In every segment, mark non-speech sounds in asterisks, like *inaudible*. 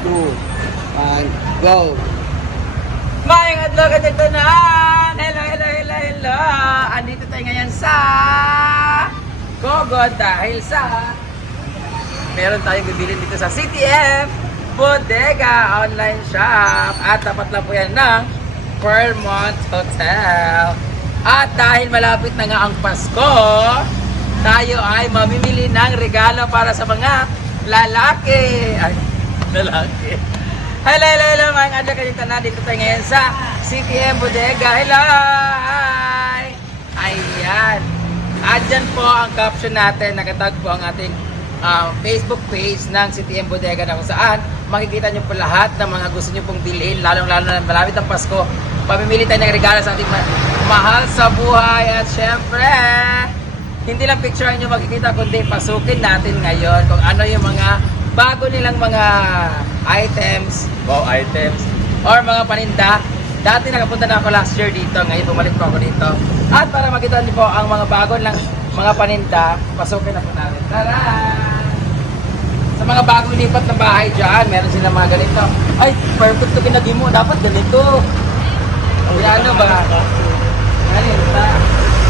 2, 1, go! Mayang adlaw ka dito na! Hello, hello, hello, hello! Andito tayo ngayon sa Kogo dahil sa meron tayong bibili dito sa CTM Bodega Online Shop at tapat lang po yan ng Fairmont Hotel. At dahil malapit na nga ang Pasko, tayo ay mamimili ng regalo para sa mga lalaki. Ay, lalaki. Hello, hello, hello mga nga kayo na dito tayo ngayon sa CTM Bodega. Hello! Hi! Ayan. At dyan po ang caption natin. Nakatag po ang ating ah, Facebook page ng CTM Bodega na kung saan makikita nyo po lahat ng mga gusto nyo pong bilhin, lalong-lalo na malapit ang Pasko. Pamimili tayo ng regalo sa ating ma- mahal sa buhay. At syempre, hindi lang picture nyo makikita, kundi pasukin natin ngayon kung ano yung mga bago nilang mga items, wow items, or mga paninda. Dati nakapunta na ako last year dito, ngayon bumalik po ako dito. At para makita niyo po ang mga bago lang mga paninda, pasukin na po natin. Tara! Sa mga bagong lipat na bahay dyan, meron silang mga ganito. Ay, perfect to pinagi mo. Dapat ganito. Ang ano ba? Ano ba?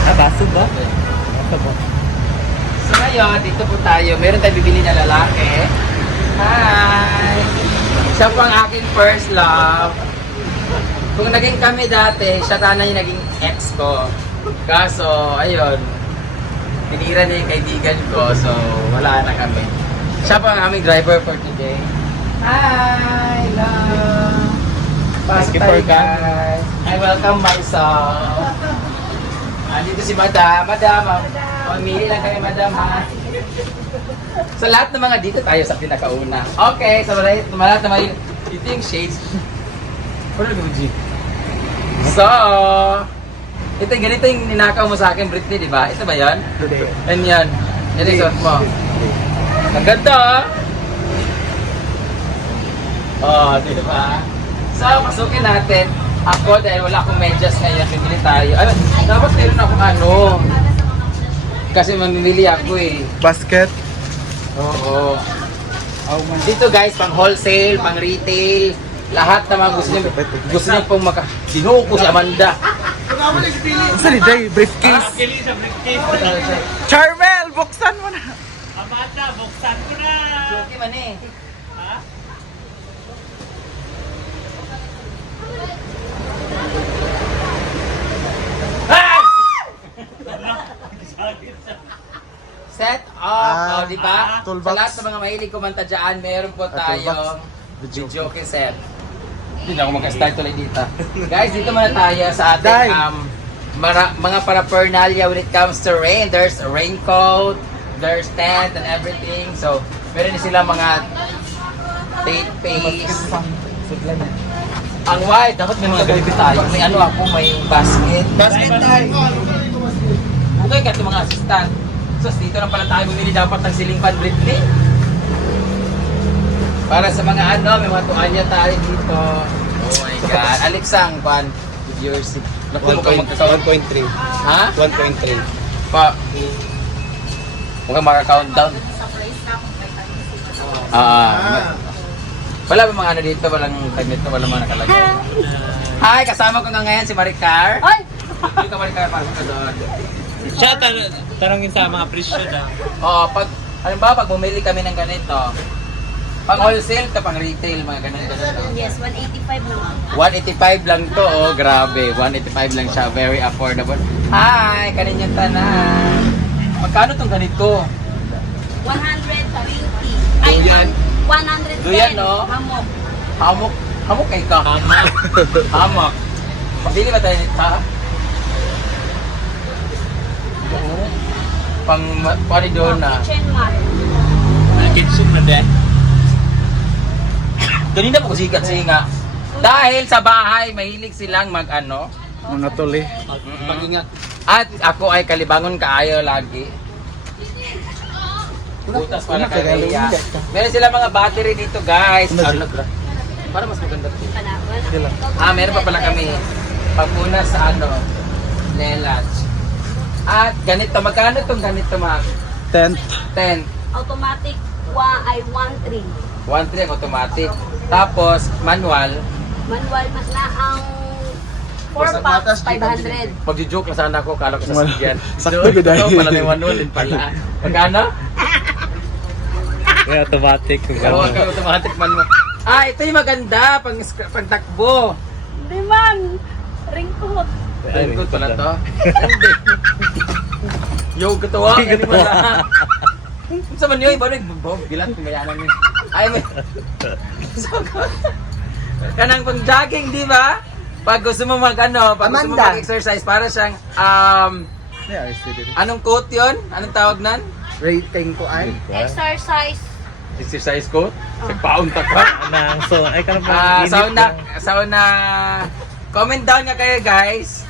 Ah, baso ba? So ngayon, dito po tayo. Meron tayong bibili na lalaki. Hi! Siya po ang aking first love. Kung naging kami dati, siya sana yung naging ex ko. Kaso, ayun, tinira niya yung kaibigan ko, so wala na kami. Siya po ang aming driver for today. Hi! Love! Pasok Thank you tayo, for coming. guys. I welcome myself. Andito si Madam. Madam, ah, mamili lang kayo, Madam, ha? sa lahat ng mga dito tayo sa pinakauna. Okay, sa lahat ng lahat mga ito yung shades. Ano G? So, ito yung ganito yung ninakaw mo sa akin, Britney, di ba? Ito ba yan? Today. Yan yan. Yan yung suot mo. Ang ganda. Oh, di ba? So, pasukin natin. Ako, dahil wala akong medyas ngayon, bibili tayo. Ano, dapat meron akong ano. Kasi mamimili ako eh. Basket. Oo. Dito guys, pang wholesale, pang retail, lahat na mga gusto niyo, gusto niyo pong maka... Sinuko si Amanda. Saan ni Jay? Briefcase. Charmel, buksan mo na. Amanda, buksan ko na! Joke man eh. Set up, Ah, oh, di ba? Sa lahat ng mga mahilig kumanta dyan, meron po Ah, tayong toolbox. video set. Hindi na ako mag-start tuloy dito. Guys, dito muna tayo sa ating um, mara- mga paraphernalia when it comes to rain. There's a raincoat, there's tent and everything. So, meron din sila mga tape paste. Ang white, dapat may mga ganito tayo. May ano ako, may basket. Basket tayo. Okay ka mga assistant. So, dito na pala tayo bumili dapat ng siling pan Britney. Para sa mga ano, may mga tuwalya tayo dito. Oh my God. Alexang, pan. Viewers. Naku, mukhang magkakaroon. 1.3. Ha? 1.3. Pa. Mukhang maka-countdown. Ah. wala ba mga ano dito? Walang ganito, walang mga nakalagay. Hi, kasama ko nga ngayon si Maricar. Ay! Hindi ka Maricar, pasok ka doon. Siya, tan- tanongin sa mga presyo na. Oo, pag, halimbawa, pag bumili kami ng ganito, pang wholesale ka, pang retail, mga ganito. ganito. Yes, 185 naman. 185 lang to, oh, grabe. 185 lang siya, very affordable. Hi, kaninyang tanan. Magkano tong ganito? 120. Ay, Duyan. 110. Duyan, no? Hamok. Hamok, hamok kay ka. Hamok. *laughs* Hamok. Pabili ba tayo nito, ha? Oo. Pang, pari doon na. Kitchen mat. Kitchen na. Ganina po sikat singa. Dahil sa bahay, mahilig silang mag ano. Mga tuli. Mag-ingat. At ako ay kalibangon kaayo lagi. Butas para kay Rhea. Meron sila mga battery dito guys. Ano, gra- para mas maganda. Ah, meron pa pala kami. Pagpunas sa ano, lelach. At ganito, magkano itong ganito mga Tent. 10? Automatic wa ay 1.3. 1.3 ang automatic. Tapos, manual. Manual mas na ang 4 packs, 500. Pag-joke lang sana ako, kala ko sa Mal- sakyan. *laughs* Sakto ko dahil. ito pala na yung manual din pala. Magkano? May automatic kung Oo, kaya automatic manual. Ah, ito yung maganda pang, pang takbo. Hindi man. Ringkot. Raincoat *laughs* pala to. Hindi. Yo, katawa. Mo na? Sa man yun, iba rin. Bro, bilat kung gayanan niyo. Ay, may... *laughs* So, *laughs* Kanang pang jogging, di ba? Pag gusto mo mag, ano, pag gusto mo Amanda. mag-exercise, para siyang, um, Yeah, I see it. anong coat yun? Anong tawag nan? Rating ko ay. Exercise. Exercise coat? Nagpaunta ka? Anang so, ay ka na po. Ah, sauna, sauna. Comment down nga kayo, guys.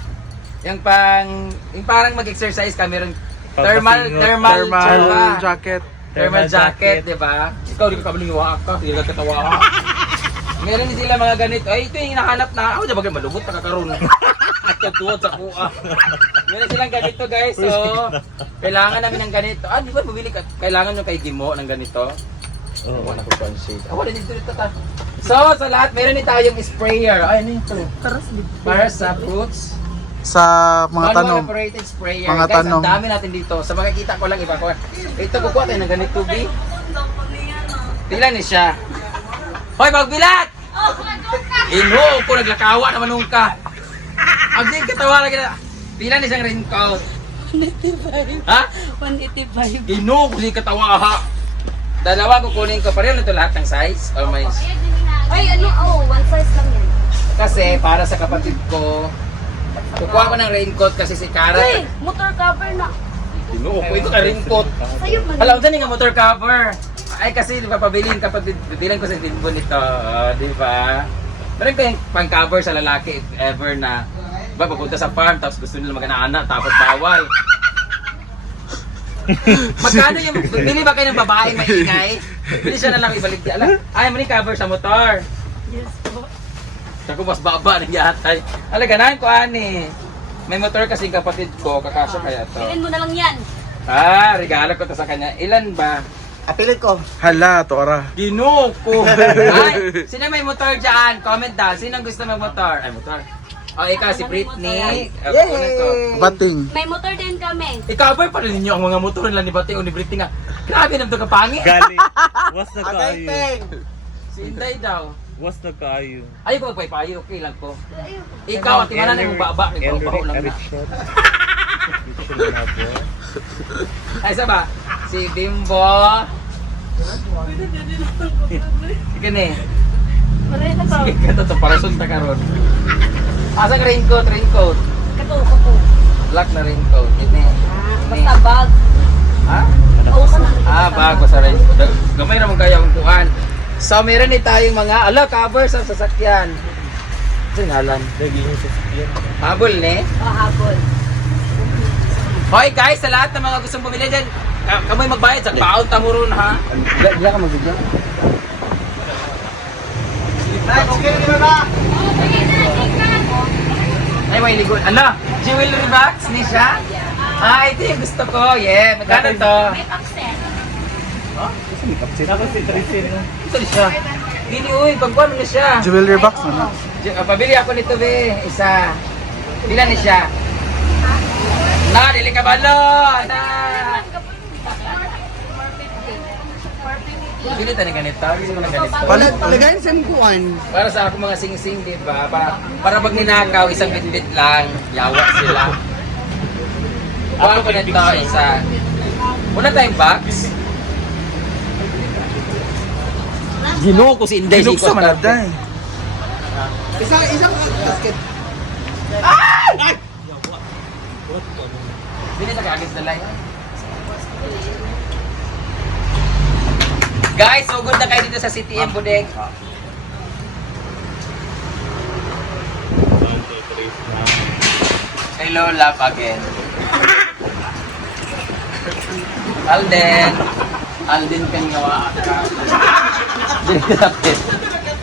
Yung pang, yung parang mag-exercise ka, meron thermal, Papasingot. thermal, Thermal thermal, jacket. thermal jacket, di ba? Ikaw, di ka kabiling iwa ka, di ka katawa ka. Meron din sila mga ganito. Ay, ito yung hinahanap na. Ako, diba, malubot na kakaroon. Katuwad sa kuha. Meron silang ganito, guys. So, kailangan namin ng ganito. Ah, di ba, bumili ka? Kailangan nyo kay Gimo ng ganito. Oo. Wala ko pang shade. Ah, wala dito dito ta. So, sa lahat, meron din tayong sprayer. Ay, ano yung Para sa fruits. Sa mga Manual tanong. operated sprayer. Mga Guys, tanong. ang dami natin dito. Sa makikita ko lang iba ko. Ito, kukuha tayo ng ganito, B. Pila ni siya. Hoy, magbilat! Ino, ko naglakawa naman nung ka. Ang di katawa lagi na. Pila ni siyang raincoat. 185. Ha? 185. Ino, ko di katawa ha. Dalawa kukunin ko. Pareho na ito lahat ng size. Oh, may... Ay, ano? Oh, one size lang yan. Kasi para sa kapatid ko, kukuha ko ng raincoat kasi si Kara. Ay, motor cover na. Ino, ko ito ka raincoat. Sa'yo man. Alam dyan yung motor cover. Ay kasi di ba pabilin kapag bibilan ko sa timbo nito, oh, di ba? Meron ko yung pang cover sa lalaki if ever na ba papunta sa farm tapos gusto nila mag-anak tapos bawal. *laughs* Magkano yung bili ba kayo ng babaeng maingay? Bili *laughs* siya na lang ibalik di ala. Ay, mali cover sa motor. Yes po. Ako mas baba ng yatay. Ala ganahan ko ani. May motor kasi kapatid ko, kakasya kaya to. Bilhin mo na lang yan. Ah, regalo ko to sa kanya. Ilan ba? Apilit ko. Hala, tora. Ginuko! *laughs* Ay, sino may motor dyan? Comment down. Sino ang gusto mag-motor? Ay, motor. O, ikaw si Britney. Uh, kukunin ko. Bating. May motor din kami. I-cover pa rin ninyo ang mga motor nila ni Bating o ni Britney nga. Grabe naman ito kapangi. Gali. *laughs* Was na kaayo. Si Inday daw. Was na kaayo. Ay, ko magpaypayo. Okay lang ko. Ikaw, at tingnan na yung baba. Ikaw, baho lang na. Na. Ay, isa ba? Si Bimbo. Sige na to. Sige ka to. Parason ta karon. Asang raincoat, raincoat. Kato, kato. Black na raincoat. Yun eh. Basta bag. Ha? Oo ka na. Ah, bago sa rin. Gamay naman kaya ang kuhan. So, meron din tayong mga, ala, cover sa sasakyan. Sinalan. Lagi yung sasakyan. Habol, ne? Oh, habol. Hoy, guys, sa lahat ng mga gustong bumili dyan, ka- kamoy magbayad sa paon tamurun, ha? Diyan ka magbigyan. Ay, okay, di ba? Ay, may ligo. Ala, jewelry box ni siya? Ah, ito yung gusto ko. Yeah, magkano to? May pakset. Tapos si na. Ito siya. Dili, uy, pagkuhan mo na siya. Jewelry box na na. J- ah, Pabili ako nito, be. Isa. Pila ni siya? Na, dili ka balo! Na! Pili tayo ng ganito. Gusto ko ng ganito. Palit, paligayin sa kuan. Para sa ako mga sing-sing, di ba? Para, para pag ninakaw, isang bitbit lang. Yawa sila. Ako ko nito, isa. Wala tayong box. Ginoo ko si Inday. Ginuksa man aday. Isang, isang basket. Bili sa kagis na light. Guys, so good na kayo dito sa CTM Budek. Hello, love again. *laughs* Alden. Alden kan gawa ka. Natin.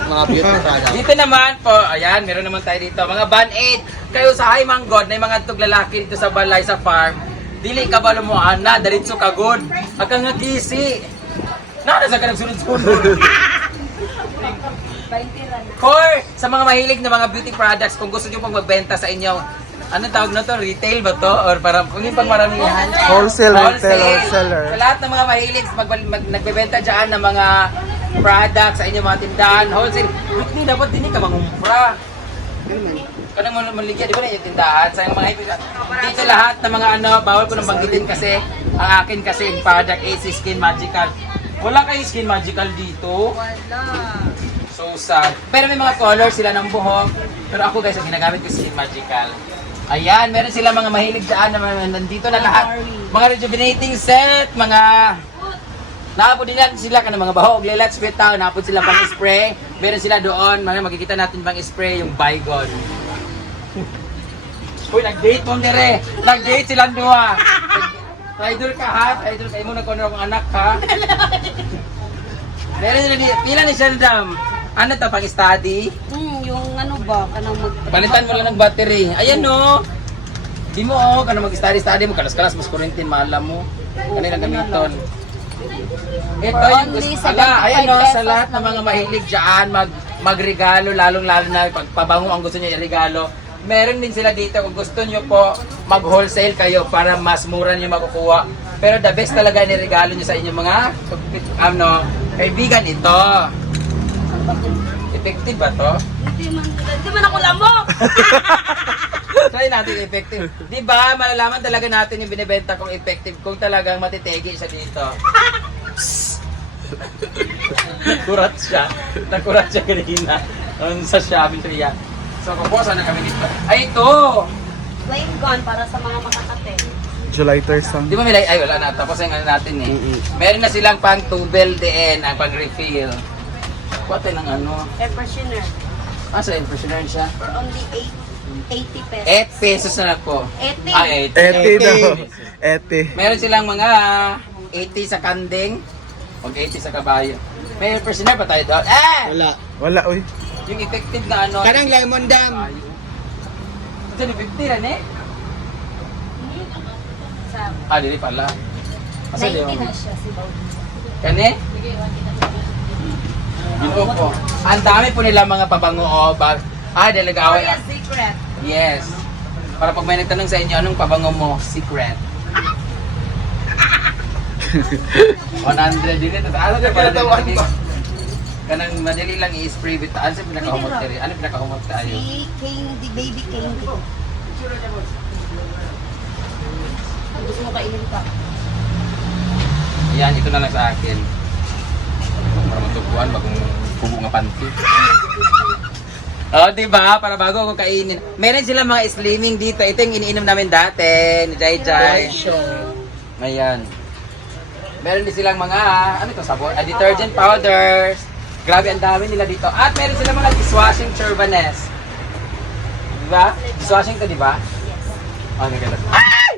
Mga beauty product. Dito naman po, ayan, meron naman tayo dito. Mga ban 8. Kayo sa Hay Manggod, na yung mga tuglalaki dito sa balay sa farm. Dili ka ba mo ana, dalitso ka good. Aka nga kisi. Nada sa ka nagsunod-sunod. 20 ran. For sa mga mahilig na mga beauty products, kung gusto nyo pong magbenta sa inyong, anong tawag na to? Retail ba to? Or parang kung yung pang maramihan? Wholesale, retail, or seller. Sa lahat ng mga mahilig, mag, mag, nagbebenta dyan ng mga products sa inyong mga tindahan, wholesale. Hindi, dapat din ka mangumpra. Kanang mo maligya, di ba na yung tindahan? Sa mga dito lahat ng mga ano, bawal ko nang banggitin kasi ang akin kasi yung product is Skin Magical. Wala kayo Skin Magical dito. Wala. So sad. Pero may mga colors sila ng buhok. Pero ako guys, ang ginagamit ko Skin Magical. Ayan, meron sila mga mahilig dyan na nandito na lahat. Mga rejuvenating set, mga... Naapod din natin sila ka ng mga bahog, let's bitaw, naapod sila pang spray. Meron sila doon, mga makikita natin pang spray, yung Bygone. Uy, nag-date mo dire. Nag-date silang dua. Rider ka ha? Rider kayo mo na kung akong anak ha? Meron nila di, pila ni Sheldam. Ano to, pang study? Hmm, yung ano ba, kanang mag... Palitan mo lang ng battery. Ayan no. Di mo oh, kano mag-study-study mo, kalas-kalas, mas kurintin, maalam mo. Kanila gamiton. Ito yung Only gusto. Ala, 75 ayan no, sa pesos lahat ng mga mahilig dyan, mag, magregalo, lalong-lalo na pagpabango ang gusto niyo i-regalo. Meron din sila dito kung gusto niyo po mag-wholesale kayo para mas mura niyo makukuha. Pero the best talaga ni regalo niyo sa inyong mga ano, kaibigan ito. Effective ba to? Hindi man, ako lamok! *laughs* Try natin effective. Di ba, malalaman talaga natin yung binibenta kong effective kung talagang matitegi siya dito. *laughs* Nakurat siya. Nakurat siya kanina. Um, sa Shopee siya. So, kukuha na kami dito. Ay, ito! Flame gun para sa mga makakate. July 3 Di ba may light? Ay, wala na. Tapos yung ano natin eh. Meron na silang pang tubel din, ang pang refill. Kuha tayo ng ano. Air freshener. Ah, sa impressioner siya. For only 8, 80 pesos. 8 pesos na ako. 80. Ay, 8. Ete daw. Ete. Meron silang mga 80 sa kanding, o 80 sa kabayo. May personal pa tayo doon. Eh! Wala. Wala, uy. Yung effective na ano. Kanang lemon dam. Ito ni 50 rin eh. Sa Ah, dili pala. Asa di 90 na siya si Baudi. Kani? Ginoo ko. Ang dami po nila mga pabango o bag. Ah, dahil nag-away. Victoria's Secret. Yes. Para pag may nagtanong sa inyo, anong pabango mo? Secret. 100 din ito. Ano ka para dito? Kanang madali lang i-spray bit. Ano sa pinakahumot Pwede tayo? Ano pinakahumot tayo? Si Candy, baby Candy. Gusto mo kainin ka? Yan, ito na lang sa akin. Para matukuan bagong kubo nga panty. Oh, di ba? Para bago ako kainin. Meron sila mga slimming dito. Ito yung iniinom namin dati ni Jai Jai. Ayan. Meron din silang mga, ano ito, sabon? Ah, detergent powders. Grabe, ang dami nila dito. At meron silang mga dishwashing turbanes. Di ba? Dishwashing to, di ba? Yes. Oh, ang ganda. Ay!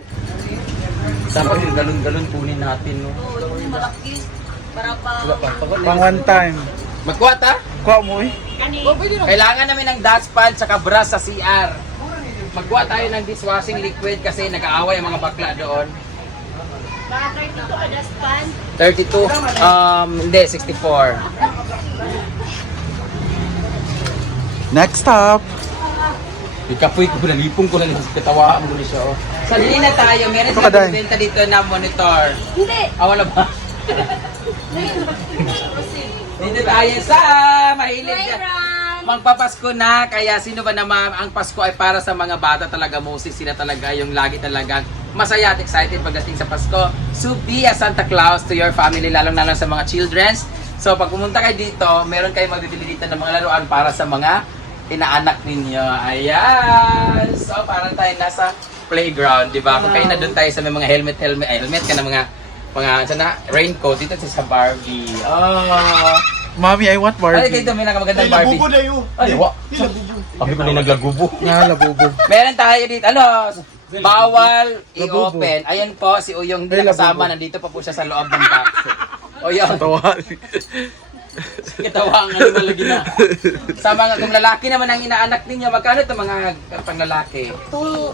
Dapat yung galon-galon kunin natin, no? Oo, yung malaki. Para pa... Pang one time. Magkuha ta? Kuha mo, uy. Kani? Kailangan namin ng dustpan tsaka brush sa CR. Magkuha tayo ng dishwashing liquid kasi nag-aaway ang mga bakla doon. Para 32 ka daspan. 32, um, hindi, 64. Next stop. Ikapoy ko, nalipong ko lang sa katawaan mo ni siya. Oh. Sa na tayo, meron Ito ka, Day. benta dito na monitor. Hindi. Ah, wala ba? *laughs* Dito tayo sa mahilig Hi, ka. Magpapasko na, kaya sino ba naman ang Pasko ay para sa mga bata talaga, Moses, sila talaga yung lagi talagang masaya at excited pagdating sa Pasko. So be a Santa Claus to your family, lalong lalo sa mga childrens. So pag pumunta kayo dito, meron kayong mabibili dito ng mga laruan para sa mga inaanak ninyo. Ayan! So parang tayo nasa playground, di ba? Kung kayo na doon tayo sa may mga helmet, helmet, ay helmet ka na mga mga sana raincoat dito sa Barbie. Oh! Mommy, I want Ay, Barbie. dito may nakamagandang Barbie. Ay, wa. Sabi ko na naglagubo. Nga, labubo. Meron tayo dito, ano, bawal i-open. Ayan po, si Uyong hindi nakasama, nandito pa po siya sa loob ng box. *laughs* Uyong, Tawa. kitawa ang ano lagi na. Sa mga, kung lalaki naman ang inaanak ninyo, magkano ito mga panglalaki? Two.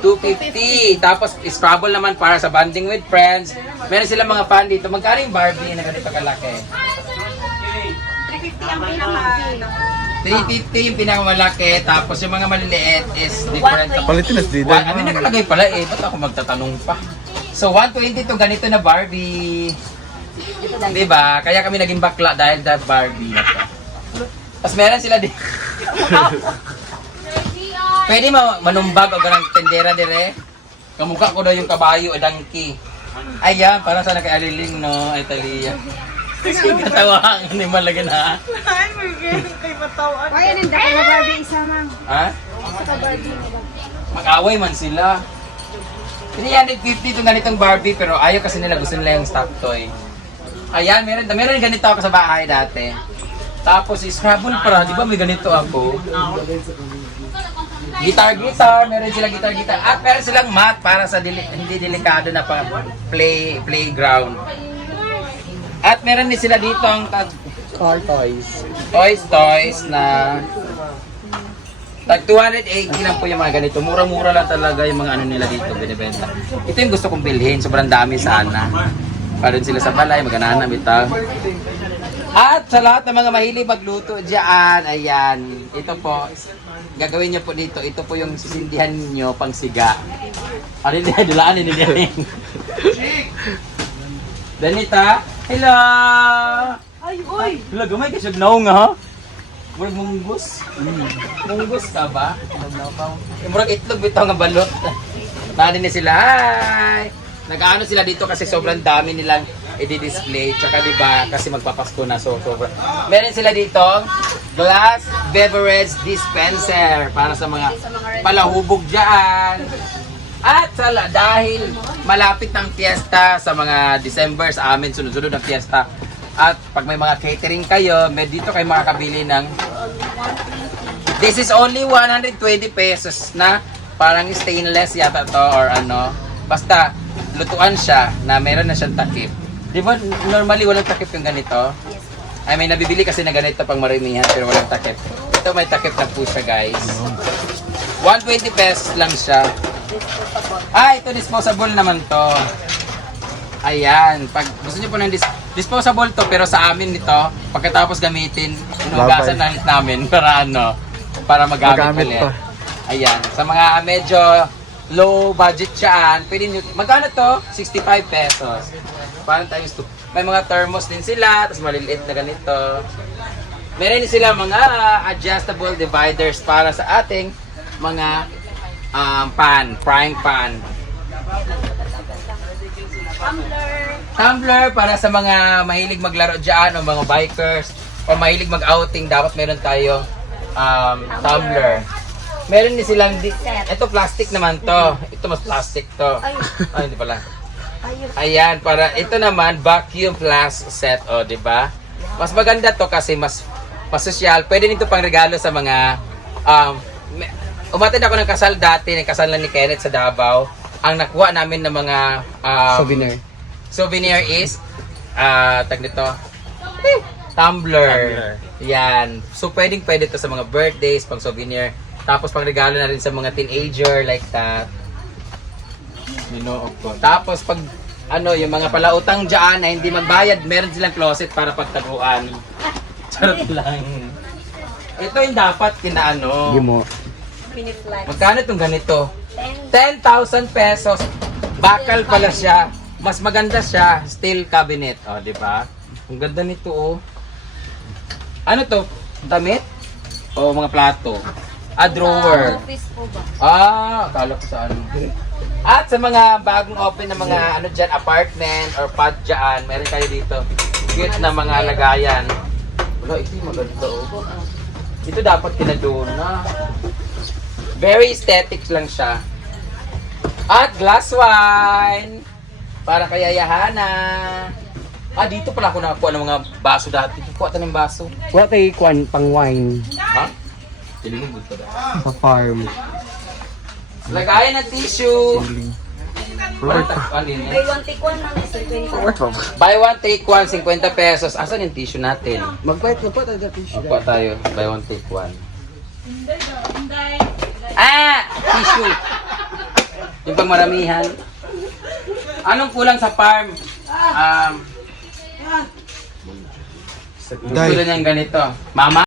250. Tapos, Scrabble naman para sa bonding with friends. Meron silang mga fan dito. Magkano yung Barbie na ganito kalaki? ang pinaka 350 yung pinakamalaki, tapos yung mga maliliit is different. 120. Palitin na si One, I mean, nakalagay pala eh. Ba't ako magtatanong pa? So, 120 to ganito na Barbie. Di ba? Kaya kami naging bakla dahil that Barbie na to. Tapos meron sila din. Pwede ma manumbag o ganang tendera dire. Kamukha ko daw yung kabayo o donkey. Ayan, para sa nakaliling no, ay Kasi katawang ni malaga na. Kaya nang dahil na Barbie isa ma'am. Ha? Isa ka Barbie na ba? Mag-away man sila. 350 itong ganitong Barbie pero ayaw kasi nila gusto nila yung stock toy. Ayan, meron, meron ganito ako sa bahay dati. Tapos Scrabble para, di ba may ganito ako? Guitar guitar, meron sila guitar guitar. At meron silang mat para sa dili, hindi delikado na pa play playground. At meron din sila dito ang tag Car toys. toys toys na tag 280 lang po yung mga ganito. Mura-mura lang talaga yung mga ano nila dito binibenta. Ito yung gusto kong bilhin. Sobrang dami sana. Para din sila sa balay, maganahan na bitaw. At sa lahat ng mga mahilig magluto dyan, ayan, ito po, gagawin niyo po dito, ito po yung sisindihan niyo pang siga. Ano din, dulaan din din. Danita, hello! Ay, uy! Wala, gamay ka siya naong ha? Murag munggos. Munggos ka ba? Murag itlog bitaw nga balot. Tani ni sila, hi! Nag-ano sila dito kasi sobrang dami nilang i-display. Tsaka di ba kasi magpapasko na so sobrang. Meron sila dito glass beverage dispenser para sa mga palahubog diyan. At sala, dahil malapit ng fiesta sa mga December sa amin, sunod-sunod ang fiesta. At pag may mga catering kayo, may dito kayo makakabili ng This is only 120 pesos na parang stainless yata to or ano. Basta lutuan siya na meron na siyang takip. Di ba normally walang takip yung ganito? I mean, nabibili kasi na ganito pang maramihan pero walang takip. Ito may takip na po siya guys. 120 pesos lang siya. Ah, ito disposable naman to. Ayan, pag gusto niyo po ng dis- disposable to pero sa amin nito, pagkatapos gamitin, inugasan na ulit namin *laughs* para ano, para magamit, Magamit ulit. pa. Ayan, sa mga medyo low budget siyan, pwede nyo, magkano to? 65 pesos. Parang times 2. May mga thermos din sila, tapos maliliit na ganito. Meron din sila mga adjustable dividers para sa ating mga um, pan, frying pan. Tumbler. Tumbler para sa mga mahilig maglaro dyan o mga bikers o mahilig mag-outing, dapat meron tayong um, tumbler. Meron din silang, di- ito plastic naman to. Ito mas plastic to. Ay. Ay, hindi pala. Ayan, para ito naman vacuum flask set, o, di ba? Mas maganda to kasi mas mas social. Pwede nito pang regalo sa mga um umattend ako ng kasal dati, ng kasal ni Kenneth sa Davao. Ang nakuha namin ng mga um, Souvenir. souvenir is ah tag nito tumbler. Yan. So pwedeng pwede to sa mga birthdays, pang souvenir. Tapos pang regalo na rin sa mga teenager like that. Minuok ko. Tapos pag ano, yung mga palautang dyan na hindi magbayad, meron silang closet para pagtaguan. Charot lang. Ito yung dapat kinaano. Mo. Piniflat. Magkano itong ganito? 10. 10,000 pesos. Bakal pala siya. Mas maganda siya. Steel cabinet. O, di ba? Ang ganda nito, oh. Ano to? Damit? O mga plato? A drawer. Office po ba? Ah, akala ko sa ano. *laughs* At sa mga bagong open na mga ano dyan, apartment or pod dyan, meron tayo dito. Cute na mga lagayan. Wala, ito yung maganda oh. Ito dapat kinadoon na. Very aesthetic lang siya. At glass wine. Para kay Ayahana. Ah, dito pala ako nakakuha ng mga baso dati. Kuha tayo ng baso. Wala tayo kwan, pang wine. Ha? Tinulog ko. Sa farm. Lagayan ng tissue. Yun Buy one take one lang. Isa 20. Buy one, take one, 50 pesos. Asan yung tissue natin? Magbayad po tayo tissue. Magpa tayo. Buy one, take one. Ah! Tissue. Yung pang maramihan. Anong kulang sa farm? Um, Gusto niyang ganito. Mama?